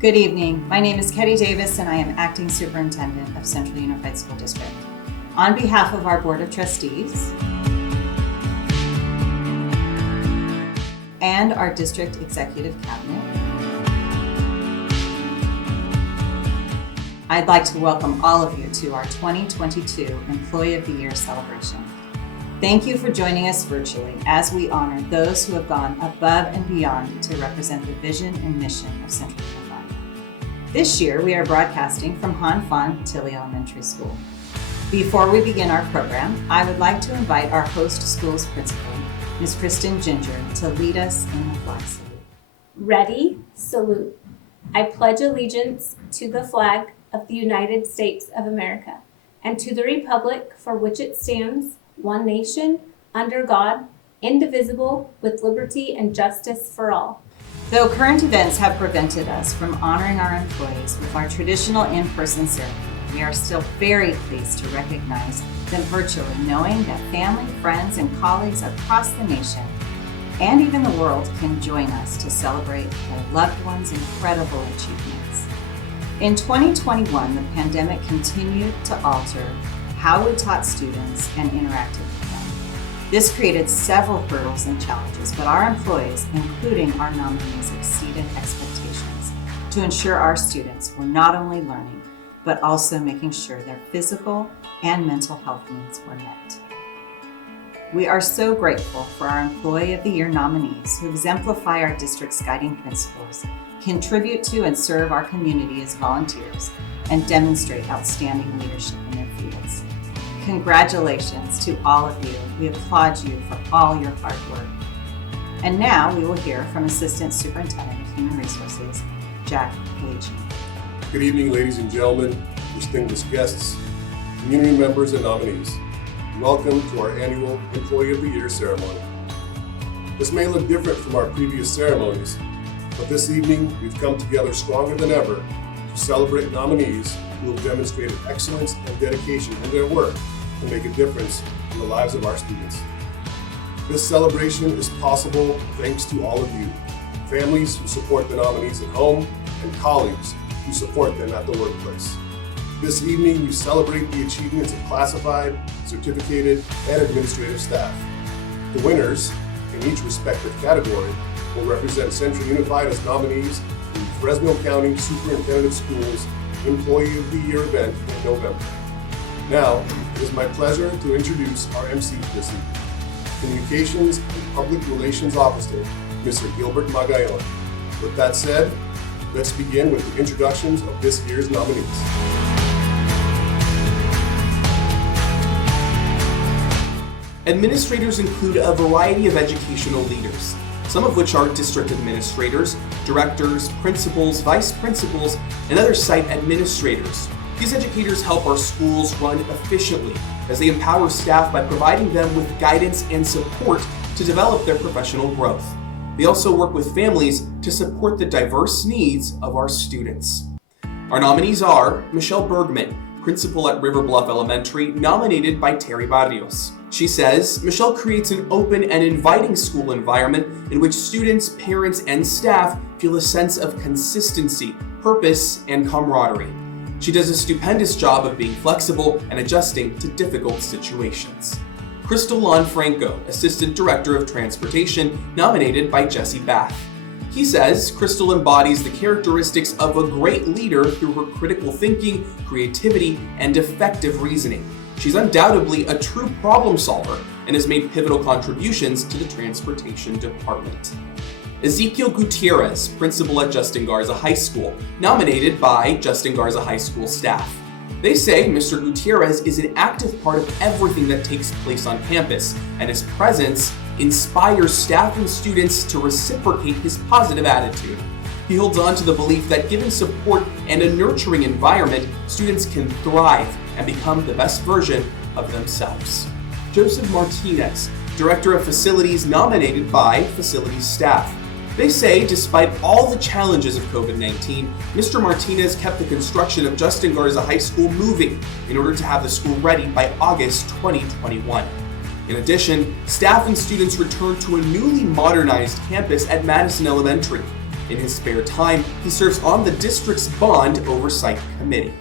Good evening. My name is Ketty Davis and I am Acting Superintendent of Central Unified School District. On behalf of our Board of Trustees and our District Executive Cabinet, I'd like to welcome all of you to our 2022 Employee of the Year celebration. Thank you for joining us virtually as we honor those who have gone above and beyond to represent the vision and mission of Central Unified. This year, we are broadcasting from Han Phan Tilly Elementary School. Before we begin our program, I would like to invite our host school's principal, Ms. Kristen Ginger, to lead us in the flag salute. Ready, salute. I pledge allegiance to the flag of the United States of America and to the republic for which it stands, one nation, under God, indivisible, with liberty and justice for all. Though current events have prevented us from honoring our employees with our traditional in-person ceremony, we are still very pleased to recognize them virtually, knowing that family, friends, and colleagues across the nation and even the world can join us to celebrate their loved ones' incredible achievements. In 2021, the pandemic continued to alter how we taught students and interacted with them. This created several hurdles and challenges, but our employees, including our nominees, exceeded expectations to ensure our students were not only learning, but also making sure their physical and mental health needs were met. We are so grateful for our Employee of the Year nominees who exemplify our district's guiding principles, contribute to and serve our community as volunteers, and demonstrate outstanding leadership in their fields. Congratulations to all of you. We applaud you for all your hard work. And now we will hear from Assistant Superintendent of Human Resources, Jack Pellicci. Good evening, ladies and gentlemen, distinguished guests, community members, and nominees. Welcome to our annual Employee of the Year ceremony. This may look different from our previous ceremonies, but this evening we've come together stronger than ever to celebrate nominees who have demonstrated excellence and dedication in their work to make a difference in the lives of our students. This celebration is possible thanks to all of you, families who support the nominees at home and colleagues who support them at the workplace. This evening we celebrate the achievements of classified, certificated, and administrative staff. The winners in each respective category will represent Central Unified as nominees in the Fresno County Superintendent of Schools Employee of the Year event in November. Now, it is my pleasure to introduce our MCs this evening. Communications and Public Relations Officer, Mr. Gilbert Magayon. With that said, let's begin with the introductions of this year's nominees. Administrators include a variety of educational leaders, some of which are district administrators, directors, principals, vice principals, and other site administrators. These educators help our schools run efficiently as they empower staff by providing them with guidance and support to develop their professional growth. They also work with families to support the diverse needs of our students. Our nominees are Michelle Bergman, principal at River Bluff Elementary, nominated by Terry Barrios. She says, Michelle creates an open and inviting school environment in which students, parents, and staff feel a sense of consistency, purpose, and camaraderie. She does a stupendous job of being flexible and adjusting to difficult situations. Crystal Lanfranco, Assistant Director of Transportation, nominated by Jesse Bath. He says Crystal embodies the characteristics of a great leader through her critical thinking, creativity, and effective reasoning. She's undoubtedly a true problem solver and has made pivotal contributions to the transportation department. Ezekiel Gutierrez, principal at Justin Garza High School, nominated by Justin Garza High School staff. They say Mr. Gutierrez is an active part of everything that takes place on campus, and his presence inspires staff and students to reciprocate his positive attitude. He holds on to the belief that given support and a nurturing environment, students can thrive and become the best version of themselves. Joseph Martinez, Director of Facilities, nominated by Facilities staff. They say, despite all the challenges of COVID-19, Mr. Martinez kept the construction of Justin Garza High School moving in order to have the school ready by August 2021. In addition, staff and students returned to a newly modernized campus at Madison Elementary. In his spare time, he serves on the district's Bond Oversight Committee.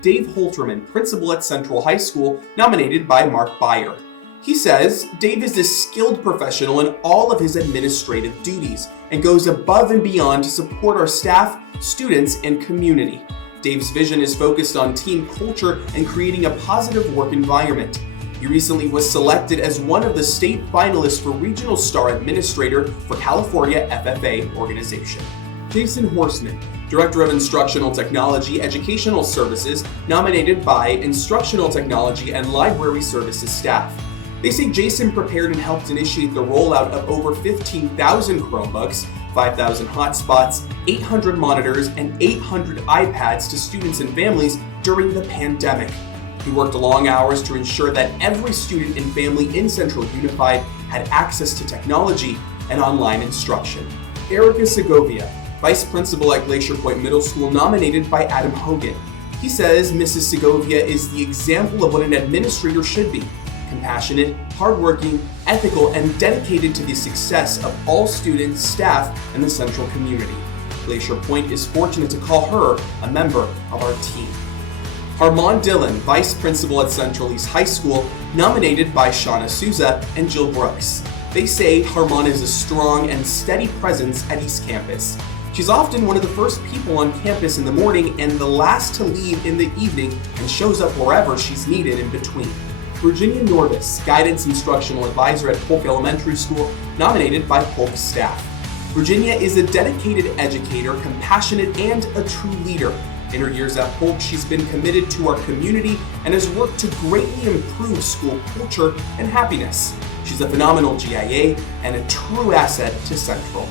Dave Holterman, principal at Central High School, nominated by Mark Beyer. He says Dave is a skilled professional in all of his administrative duties and goes above and beyond to support our staff, students, and community. Dave's vision is focused on team culture and creating a positive work environment. He recently was selected as one of the state finalists for Regional Star Administrator for California FFA organization. Jason Horseman, Director of Instructional Technology Educational Services, nominated by Instructional Technology and Library Services staff. They say Jason prepared and helped initiate the rollout of over 15,000 Chromebooks, 5,000 hotspots, 800 monitors, and 800 iPads to students and families during the pandemic. He worked long hours to ensure that every student and family in Central Unified had access to technology and online instruction. Erica Segovia, Vice Principal at Glacier Point Middle School, nominated by Adam Hogan. He says Mrs. Segovia is the example of what an administrator should be: compassionate, hardworking, ethical, and dedicated to the success of all students, staff, and the Central community. Glacier Point is fortunate to call her a member of our team. Harmon Dillon, Vice Principal at Central East High School, nominated by Shauna Souza and Jill Brooks. They say Harmon is a strong and steady presence at East Campus. She's often one of the first people on campus in the morning and the last to leave in the evening, and shows up wherever she's needed in between. Virginia Norvis, Guidance Instructional Advisor at Polk Elementary School, nominated by Polk staff. Virginia is a dedicated educator, compassionate, and a true leader. In her years at Polk, she's been committed to our community and has worked to greatly improve school culture and happiness. She's a phenomenal GIA and a true asset to Central.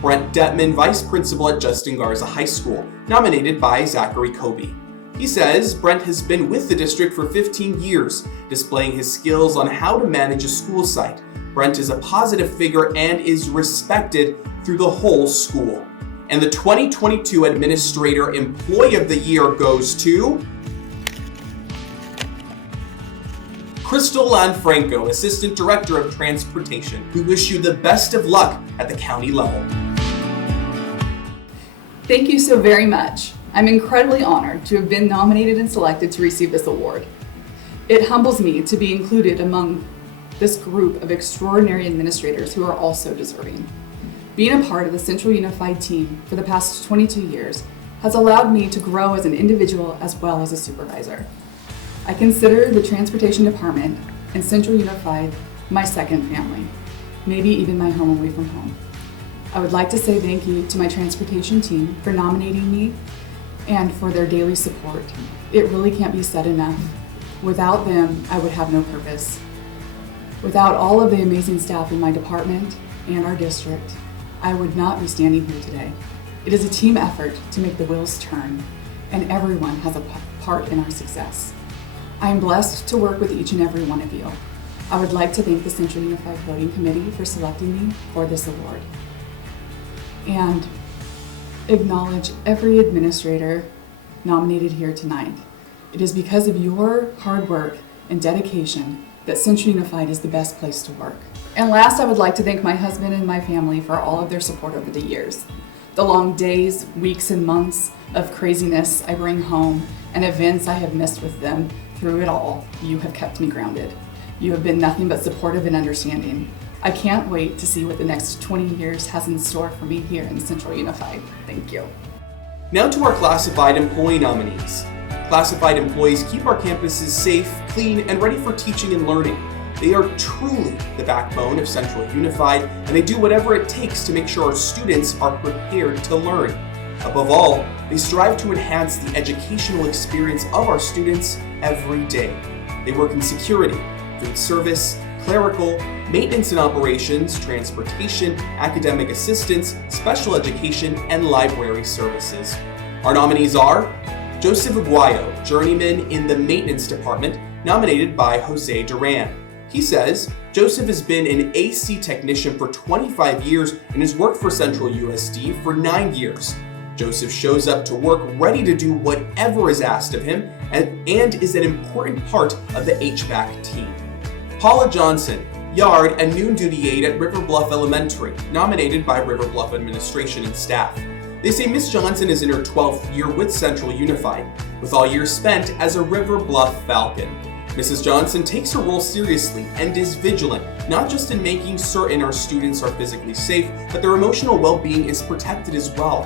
Brent Detman, Vice Principal at Justin Garza High School, nominated by Zachary Kobe. He says Brent has been with the district for 15 years, displaying his skills on how to manage a school site. Brent is a positive figure and is respected through the whole school. And the 2022 Administrator Employee of the Year goes to Crystal Lanfranco, Assistant Director of Transportation. We wish you the best of luck at the county level. Thank you so very much. I'm incredibly honored to have been nominated and selected to receive this award. It humbles me to be included among this group of extraordinary administrators who are also deserving. Being a part of the Central Unified team for the past 22 years has allowed me to grow as an individual as well as a supervisor. I consider the Transportation Department and Central Unified my second family, maybe even my home away from home. I would like to say thank you to my transportation team for nominating me and for their daily support. It really can't be said enough. Without them, I would have no purpose. Without all of the amazing staff in my department and our district, I would not be standing here today. It is a team effort to make the wheels turn, and everyone has a part in our success. I am blessed to work with each and every one of you. I would like to thank the Central Unified Voting Committee for selecting me for this award, and acknowledge every administrator nominated here tonight. It is because of your hard work and dedication that Central Unified is the best place to work. And last, I would like to thank my husband and my family for all of their support over the years. The long days, weeks, and months of craziness I bring home and events I have missed with them, through it all, you have kept me grounded. You have been nothing but supportive and understanding. I can't wait to see what the next 20 years has in store for me here in Central Unified. Thank you. Now to our classified employee nominees. Classified employees keep our campuses safe, clean, and ready for teaching and learning. They are truly the backbone of Central Unified, and they do whatever it takes to make sure our students are prepared to learn. Above all, they strive to enhance the educational experience of our students every day. They work in security, food service, clerical, maintenance and operations, transportation, academic assistance, special education, and library services. Our nominees are Joseph Aguayo, journeyman in the maintenance department, nominated by Jose Duran. He says Joseph has been an AC technician for 25 years and has worked for Central USD for 9 years. Joseph shows up to work ready to do whatever is asked of him and is an important part of the HVAC team. Paula Johnson, Yard, a noon duty aide at River Bluff Elementary, nominated by River Bluff administration and staff. They say Miss Johnson is in her 12th year with Central Unified, with all years spent as a River Bluff Falcon. Mrs. Johnson takes her role seriously and is vigilant, not just in making certain our students are physically safe, but their emotional well-being is protected as well.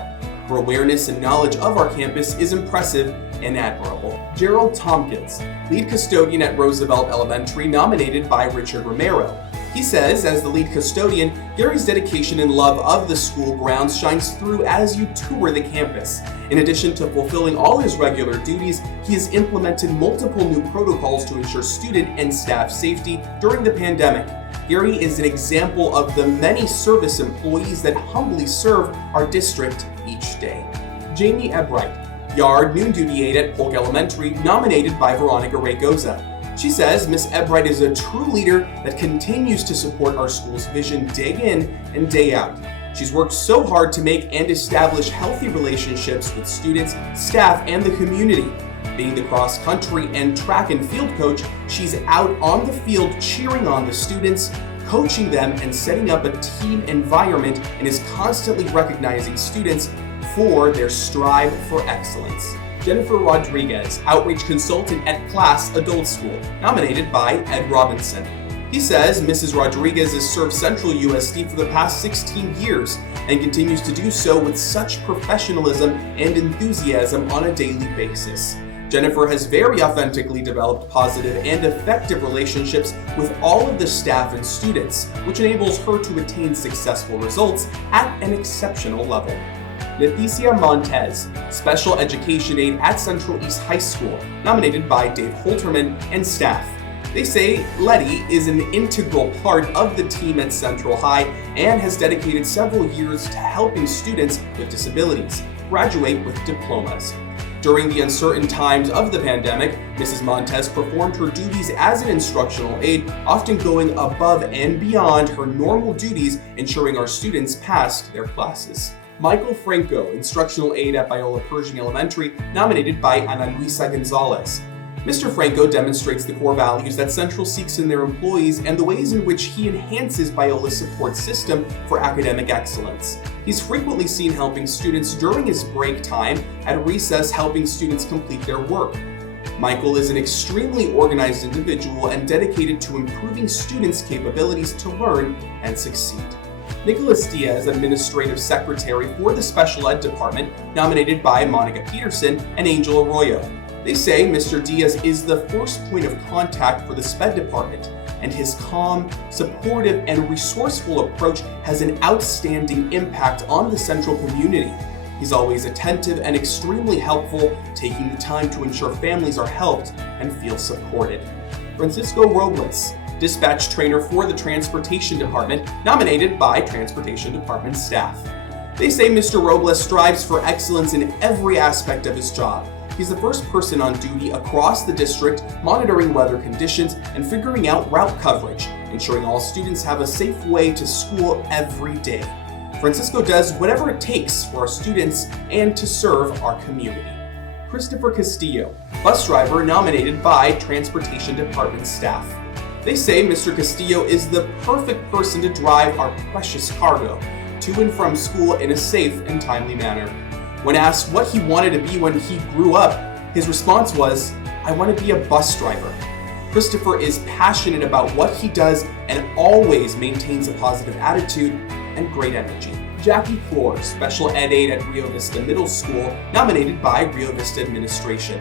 Her awareness and knowledge of our campus is impressive and admirable. Gerald Tompkins, lead custodian at Roosevelt Elementary, nominated by Richard Romero. He says, as the lead custodian, Gary's dedication and love of the school grounds shines through as you tour the campus. In addition to fulfilling all his regular duties, he has implemented multiple new protocols to ensure student and staff safety during the pandemic. Gary is an example of the many service employees that humbly serve our district each day. Jamie Ebright, Yard, noon duty aide at Polk Elementary, nominated by Veronica Raygoza. She says Miss Ebright is a true leader that continues to support our school's vision day in and day out. She's worked so hard to make and establish healthy relationships with students, staff, and the community. Being the cross-country and track and field coach, she's out on the field cheering on the students, coaching them, and setting up a team environment, and is constantly recognizing students for their strive for excellence. Jennifer Rodriguez, outreach consultant at Class Adult School, nominated by Ed Robinson. He says Mrs. Rodriguez has served Central USD for the past 16 years and continues to do so with such professionalism and enthusiasm on a daily basis. Jennifer has very authentically developed positive and effective relationships with all of the staff and students, which enables her to attain successful results at an exceptional level. Leticia Montez, special education aide at Central East High School, nominated by Dave Holterman and staff. They say Letty is an integral part of the team at Central High and has dedicated several years to helping students with disabilities graduate with diplomas. During the uncertain times of the pandemic, Mrs. Montez performed her duties as an instructional aide, often going above and beyond her normal duties, ensuring our students passed their classes. Michael Franco, instructional aide at Biola Pershing Elementary, nominated by Ana Luisa Gonzalez. Mr. Franco demonstrates the core values that Central seeks in their employees and the ways in which he enhances Biola's support system for academic excellence. He's frequently seen helping students during his break time, at recess helping students complete their work. Michael is an extremely organized individual and dedicated to improving students' capabilities to learn and succeed. Nicholas Diaz, Administrative Secretary for the Special Ed Department, nominated by Monica Peterson and Angel Arroyo. They say Mr. Diaz is the first point of contact for the SPED department, and his calm, supportive, and resourceful approach has an outstanding impact on the Central community. He's always attentive and extremely helpful, taking the time to ensure families are helped and feel supported. Francisco Robles, dispatch trainer for the Transportation Department, nominated by Transportation Department staff. They say Mr. Robles strives for excellence in every aspect of his job. He's the first person on duty across the district, monitoring weather conditions and figuring out route coverage, ensuring all students have a safe way to school every day. Francisco does whatever it takes for our students and to serve our community. Christopher Castillo, bus driver, nominated by Transportation Department staff. They say Mr. Castillo is the perfect person to drive our precious cargo to and from school in a safe and timely manner. When asked what he wanted to be when he grew up, his response was, "I want to be a bus driver." Christopher is passionate about what he does and always maintains a positive attitude and great energy. Jackie Floor, special ed aide at Rio Vista Middle School, nominated by Rio Vista administration.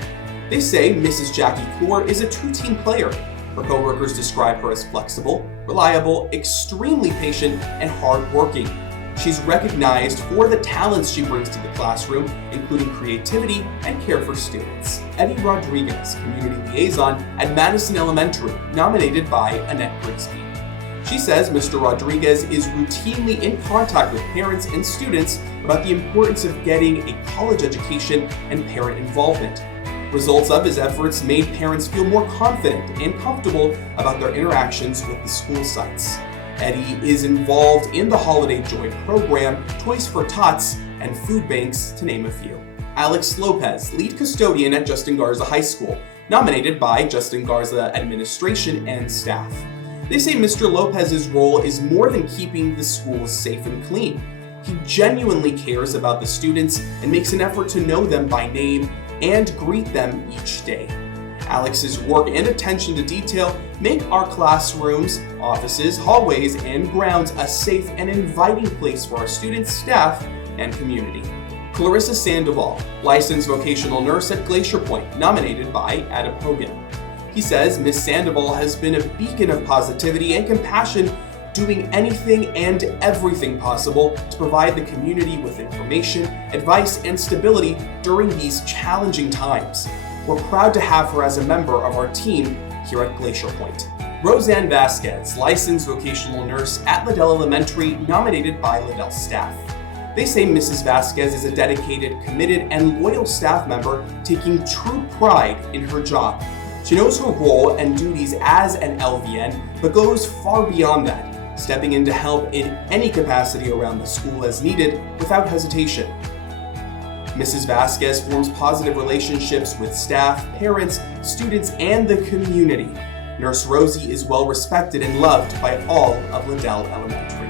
They say Mrs. Jackie Floor is a true team player. Her coworkers describe her as flexible, reliable, extremely patient, and hardworking. She's recognized for the talents she brings to the classroom, including creativity and care for students. Eddie Rodriguez, community liaison at Madison Elementary, nominated by Annette Grigsby. She says Mr. Rodriguez is routinely in contact with parents and students about the importance of getting a college education and parent involvement. Results of his efforts made parents feel more confident and comfortable about their interactions with the school sites. Eddie is involved in the Holiday Joy program, Toys for Tots, and food banks, to name a few. Alex Lopez, lead custodian at Justin Garza High School, nominated by Justin Garza administration and staff. They say Mr. Lopez's role is more than keeping the schools safe and clean. He genuinely cares about the students and makes an effort to know them by name and greet them each day. Alex's work and attention to detail make our classrooms, offices, hallways, and grounds a safe and inviting place for our students, staff, and community. Clarissa Sandoval, licensed vocational nurse at Glacier Point, nominated by Adam Hogan. He says Ms. Sandoval has been a beacon of positivity and compassion, doing anything and everything possible to provide the community with information, advice, and stability during these challenging times. We're proud to have her as a member of our team here at Glacier Point. Roseanne Vasquez, licensed vocational nurse at Liddell Elementary, nominated by Liddell staff. They say Mrs. Vasquez is a dedicated, committed, and loyal staff member taking true pride in her job. She knows her role and duties as an LVN, but goes far beyond that, stepping in to help in any capacity around the school as needed without hesitation. Mrs. Vasquez forms positive relationships with staff, parents, students, and the community. Nurse Rosie is well respected and loved by all of Liddell Elementary.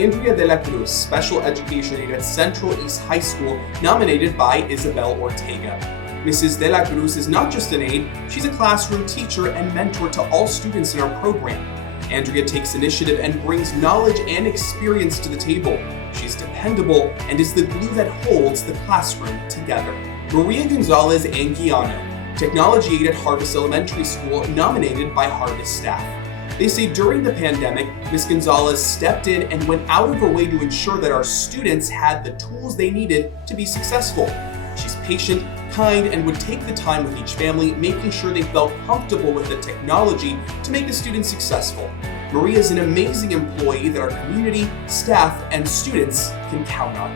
Andrea de la Cruz, special education aide at Central East High School, nominated by Isabel Ortega. Mrs. de la Cruz is not just an aide, she's a classroom teacher and mentor to all students in our program. Andrea takes initiative and brings knowledge and experience to the table. She's dependable and is the glue that holds the classroom together. Maria Gonzalez Anguiano, technology aide at Harvest Elementary School, nominated by Harvest staff. They say during the pandemic, Ms. Gonzalez stepped in and went out of her way to ensure that our students had the tools they needed to be successful. She's patient, kind, and would take the time with each family, making sure they felt comfortable with the technology to make the students successful. Maria is an amazing employee that our community, staff, and students can count on.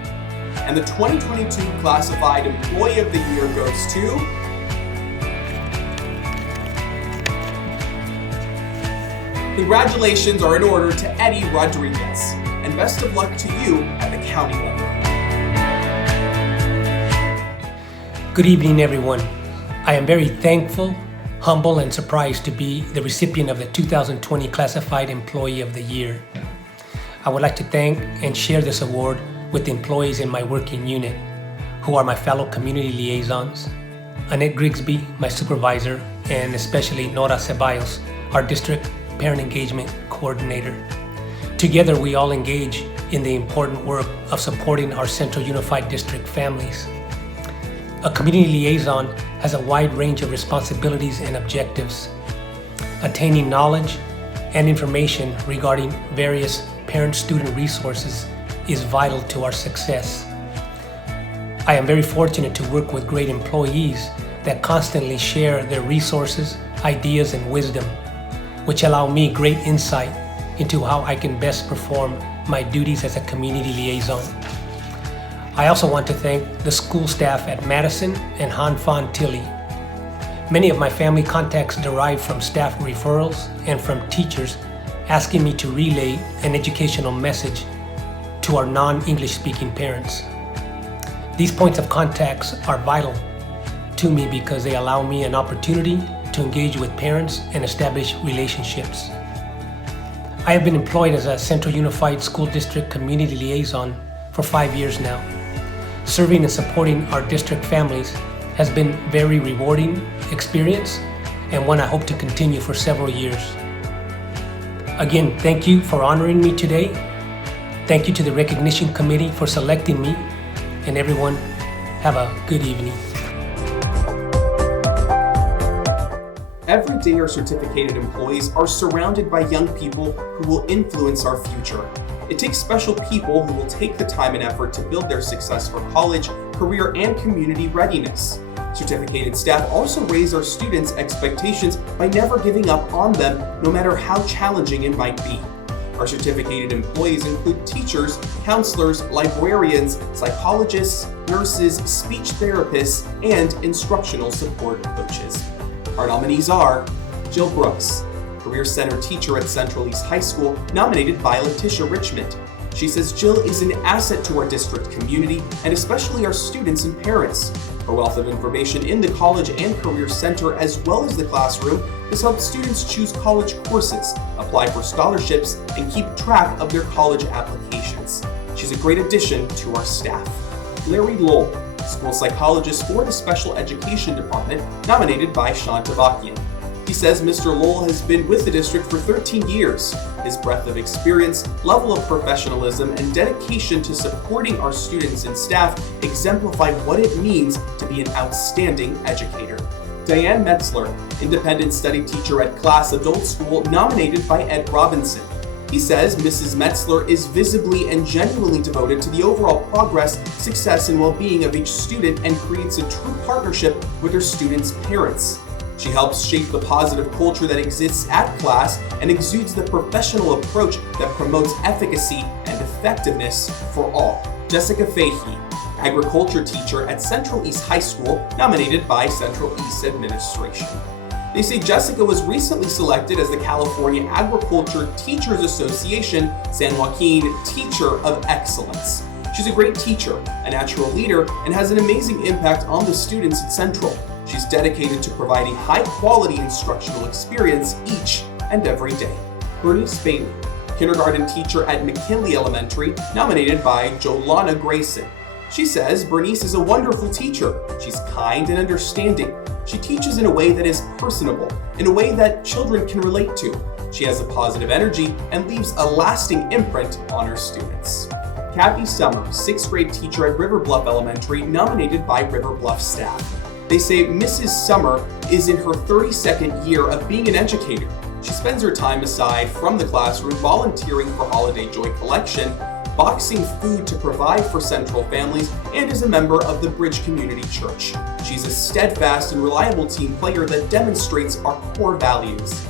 And the 2022 Classified Employee of the Year goes to Congratulations are in order to Eddie Rodriguez, and best of luck to you at the county level. Good evening, everyone. I am very thankful, humble, and surprised to be the recipient of the 2020 Classified Employee of the Year. I would like to thank and share this award with the employees in my working unit, who are my fellow community liaisons, Annette Grigsby, my supervisor, and especially Nora Ceballos, our district parent engagement coordinator. Together, we all engage in the important work of supporting our Central Unified District families. A community liaison has a wide range of responsibilities and objectives. Attaining knowledge and information regarding various parent-student resources is vital to our success. I am very fortunate to work with great employees that constantly share their resources, ideas, and wisdom, which allow me great insight into how I can best perform my duties as a community liaison. I also want to thank the school staff at Madison and Han Fan Tilly. Many of my family contacts derive from staff referrals and from teachers asking me to relay an educational message to our non-English speaking parents. These points of contacts are vital to me because they allow me an opportunity to engage with parents and establish relationships. I have been employed as a Central Unified School District Community Liaison for 5 years now. Serving and supporting our district families has been very rewarding experience and one I hope to continue for several years. Again, thank you for honoring me today. Thank you to the Recognition Committee for selecting me, and everyone, have a good evening. Every day, our certificated employees are surrounded by young people who will influence our future. It takes special people who will take the time and effort to build their success for college, career, and community readiness. Certificated staff also raise our students' expectations by never giving up on them, no matter how challenging it might be. Our certificated employees include teachers, counselors, librarians, psychologists, nurses, speech therapists, and instructional support coaches. Our nominees are Jill Brooks, Career Center teacher at Central East High School, nominated by Letitia Richmond. She says Jill is an asset to our district community and especially our students and parents. Her wealth of information in the College and Career Center as well as the classroom has helped students choose college courses, apply for scholarships, and keep track of their college applications. She's a great addition to our staff. Larry Lowell, school psychologist for the Special Education Department, nominated by Sean Tabakian. He says Mr. Lowell has been with the district for 13 years. His breadth of experience, level of professionalism, and dedication to supporting our students and staff exemplify what it means to be an outstanding educator. Diane Metzler, independent study teacher at Class Adult School, nominated by Ed Robinson. He says Mrs. Metzler is visibly and genuinely devoted to the overall progress, success, and well-being of each student and creates a true partnership with her students' parents. She helps shape the positive culture that exists at class and exudes the professional approach that promotes efficacy and effectiveness for all. Jessica Fahey, agriculture teacher at Central East High School, nominated by Central East Administration. They say Jessica was recently selected as the California Agriculture Teachers Association San Joaquin Teacher of Excellence. She's a great teacher, a natural leader, and has an amazing impact on the students at Central. She's dedicated to providing high-quality instructional experience each and every day. Bernice Bailey, kindergarten teacher at McKinley Elementary, nominated by Jolana Grayson. She says Bernice is a wonderful teacher. She's kind and understanding. She teaches in a way that is personable, in a way that children can relate to. She has a positive energy and leaves a lasting imprint on her students. Kathy Summer, 6th grade teacher at River Bluff Elementary, nominated by River Bluff staff. They say Mrs. Summer is in her 32nd year of being an educator. She spends her time aside from the classroom volunteering for Holiday Joy Collection, boxing food to provide for Central families, and is a member of the Bridge Community Church. She's a steadfast and reliable team player that demonstrates our core values.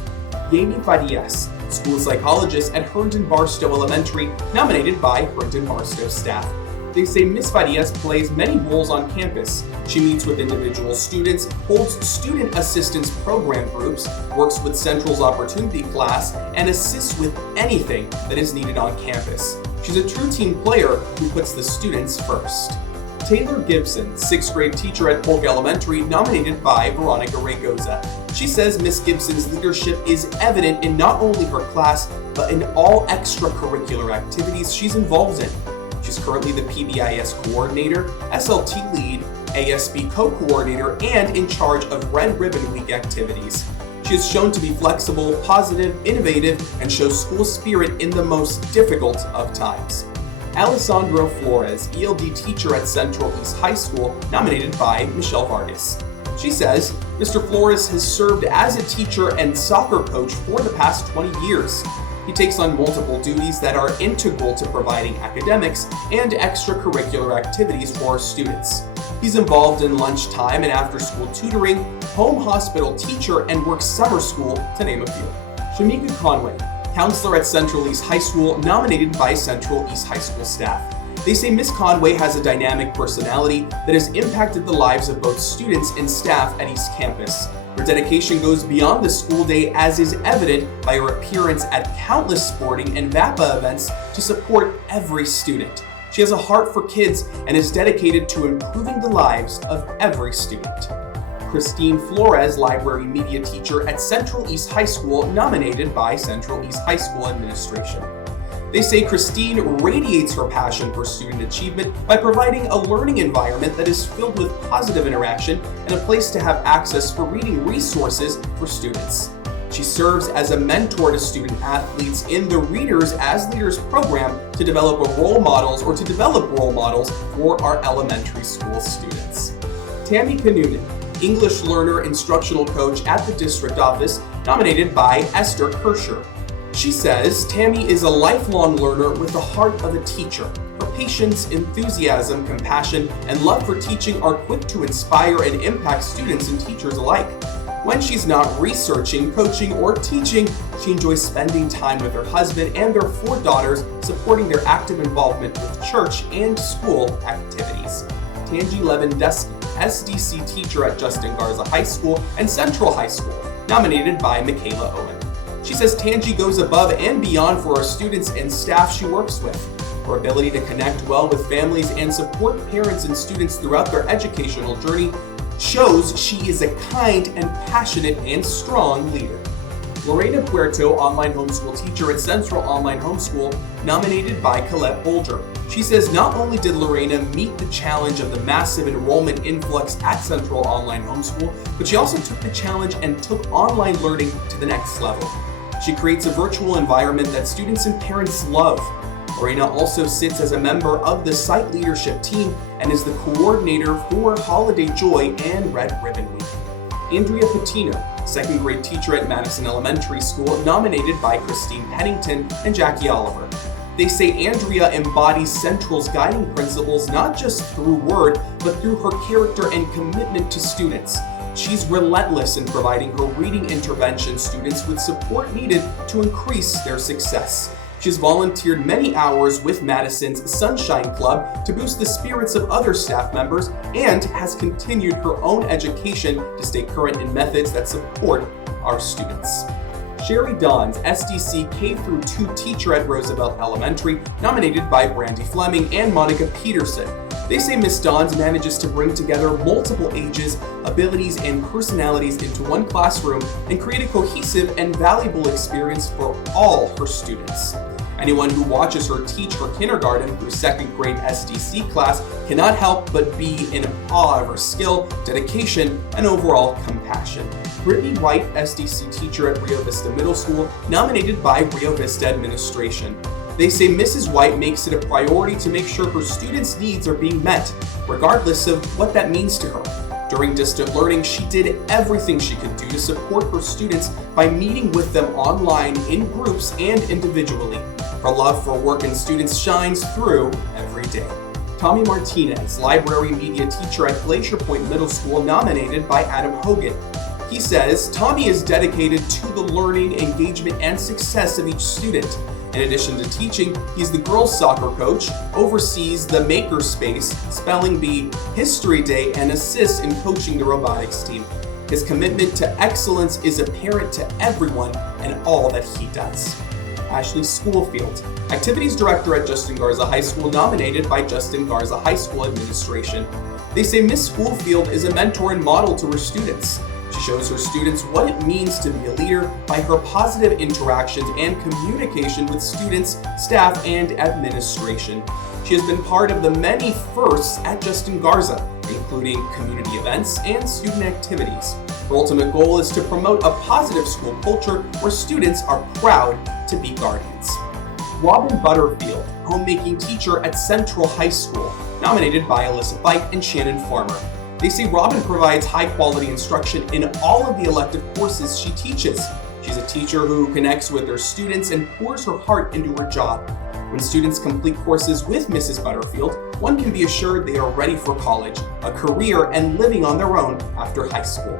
Jamie Farias, school psychologist at Herndon Barstow Elementary, nominated by Herndon Barstow staff. They say Ms. Farias plays many roles on campus. She meets with individual students, holds student assistance program groups, works with Central's Opportunity class, and assists with anything that is needed on campus. She's a true team player who puts the students first. Taylor Gibson, 6th grade teacher at Polk Elementary, nominated by Veronica Raygoza. She says Miss Gibson's leadership is evident in not only her class, but in all extracurricular activities she's involved in. She's currently the PBIS coordinator, SLT lead, ASB co-coordinator, and in charge of Red Ribbon Week activities. She is shown to be flexible, positive, innovative, and shows school spirit in the most difficult of times. Alessandro Flores, ELD teacher at Central East High School, nominated by Michelle Vargas. She says, Mr. Flores has served as a teacher and soccer coach for the past 20 years. He takes on multiple duties that are integral to providing academics and extracurricular activities for our students. He's involved in lunchtime and after-school tutoring, home hospital teacher, and works summer school, to name a few. Shamika Conway, counselor at Central East High School, nominated by Central East High School staff. They say Miss Conway has a dynamic personality that has impacted the lives of both students and staff at East Campus. Her dedication goes beyond the school day, as is evident by her appearance at countless sporting and VAPA events to support every student. She has a heart for kids and is dedicated to improving the lives of every student. Christine Flores, library media teacher at Central East High School, nominated by Central East High School administration. They say Christine radiates her passion for student achievement by providing a learning environment that is filled with positive interaction and a place to have access for reading resources for students. She serves as a mentor to student athletes in the Readers as Leaders program to develop role models for our elementary school students. Tammy Kanunin, English learner instructional coach at the district office, nominated by Esther Kirscher. She says Tammy is a lifelong learner with the heart of a teacher. Her patience, enthusiasm, compassion, and love for teaching are quick to inspire and impact students and teachers alike. When she's not researching, coaching, or teaching, she enjoys spending time with her husband and their 4 daughters, supporting their active involvement with church and school activities. Tangi Lewandowski, SDC teacher at Justin Garza High School and Central High School, nominated by Michaela Owen. She says Tangi goes above and beyond for our students and staff she works with. Her ability to connect well with families and support parents and students throughout their educational journey shows she is a kind and passionate and strong leader. Lorena Puerto, online homeschool teacher at Central Online Homeschool, nominated by Colette Bolger. She says not only did Lorena meet the challenge of the massive enrollment influx at Central Online Homeschool, but she also took the challenge and took online learning to the next level. She creates a virtual environment that students and parents love. Lorena also sits as a member of the site leadership team and is the coordinator for Holiday Joy and Red Ribbon Week. Andrea Patino, second grade teacher at Madison Elementary School, nominated by Christine Pennington and Jackie Oliver. They say Andrea embodies Central's guiding principles not just through word, but through her character and commitment to students. She's relentless in providing her reading intervention students with support needed to increase their success. She's volunteered many hours with Madison's Sunshine Club to boost the spirits of other staff members and has continued her own education to stay current in methods that support our students. Sherry Dons, SDC K-2 teacher at Roosevelt Elementary, nominated by Brandy Fleming and Monica Peterson. They say Miss Dons manages to bring together multiple ages, abilities, and personalities into one classroom and create a cohesive and valuable experience for all her students. Anyone who watches her teach her kindergarten through second grade SDC class cannot help but be in awe of her skill, dedication, and overall compassion. Brittany White, SDC teacher at Rio Vista Middle School, nominated by Rio Vista administration. They say Mrs. White makes it a priority to make sure her students' needs are being met, regardless of what that means to her. During distant learning, she did everything she could do to support her students by meeting with them online, in groups, and individually. Her love for work and students shines through every day. Tommy Martinez, library media teacher at Glacier Point Middle School, nominated by Adam Hogan. He says, Tommy is dedicated to the learning, engagement, and success of each student. In addition to teaching, he's the girls' soccer coach, oversees the Makerspace, Spelling Bee, History Day, and assists in coaching the robotics team. His commitment to excellence is apparent to everyone and all that he does. Ashley Schoolfield, Activities Director at Justin Garza High School, nominated by Justin Garza High School administration. They say Miss Schoolfield is a mentor and model to her students. She shows her students what it means to be a leader by her positive interactions and communication with students, staff, and administration. She has been part of the many firsts at Justin Garza, including community events and student activities. Her ultimate goal is to promote a positive school culture where students are proud to be guardians. Robin Butterfield, homemaking teacher at Central High School, nominated by Alyssa Bike and Shannon Farmer. They say Robin provides high-quality instruction in all of the elective courses she teaches. She's a teacher who connects with her students and pours her heart into her job. When students complete courses with Mrs. Butterfield, one can be assured they are ready for college, a career, and living on their own after high school.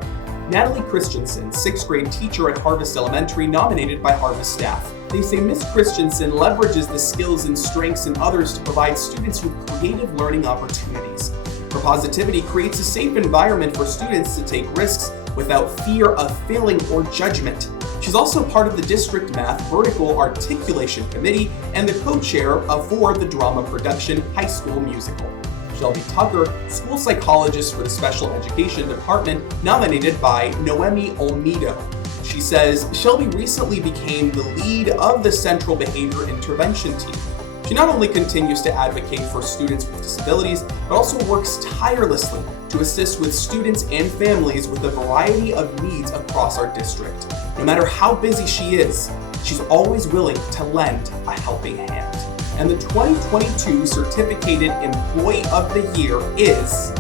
Natalie Christensen, 6th grade teacher at Harvest Elementary, nominated by Harvest staff. They say Miss Christensen leverages the skills and strengths in others to provide students with creative learning opportunities. Her positivity creates a safe environment for students to take risks without fear of failing or judgment. She's also part of the District Math Vertical Articulation Committee and the co-chair for the drama production High School Musical. Shelby Tucker, school psychologist for the Special Education Department, nominated by Noemi Olmedo. She says Shelby recently became the lead of the Central Behavior Intervention Team. She not only continues to advocate for students with disabilities, but also works tirelessly to assist with students and families with a variety of needs across our district. No matter how busy she is, she's always willing to lend a helping hand. And the 2022 Certificated Employee of the Year is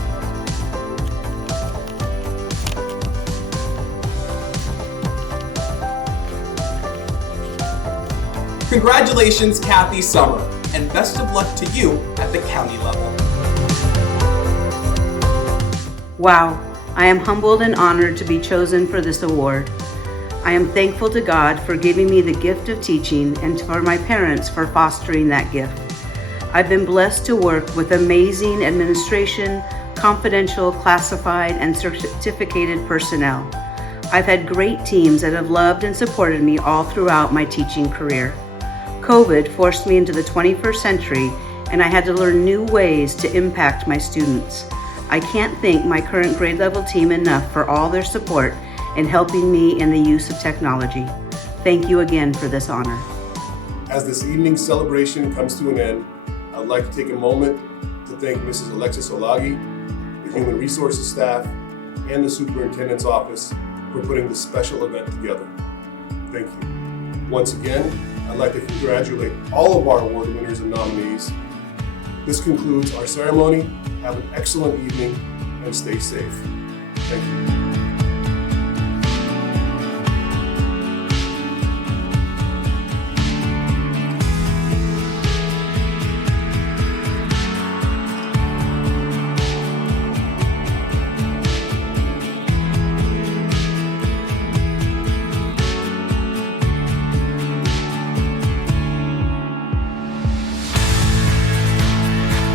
Congratulations, Kathy Summer, and best of luck to you at the county level. Wow, I am humbled and honored to be chosen for this award. I am thankful to God for giving me the gift of teaching and for my parents for fostering that gift. I've been blessed to work with amazing administration, confidential, classified, and certificated personnel. I've had great teams that have loved and supported me all throughout my teaching career. COVID forced me into the 21st century, and I had to learn new ways to impact my students. I can't thank my current grade level team enough for all their support in helping me in the use of technology. Thank you again for this honor. As this evening's celebration comes to an end, I'd like to take a moment to thank Mrs. Alexis Olagi, the Human Resources staff, and the Superintendent's Office for putting this special event together. Thank you. Once again, I'd like to congratulate all of our award winners and nominees. This concludes our ceremony. Have an excellent evening and stay safe. Thank you.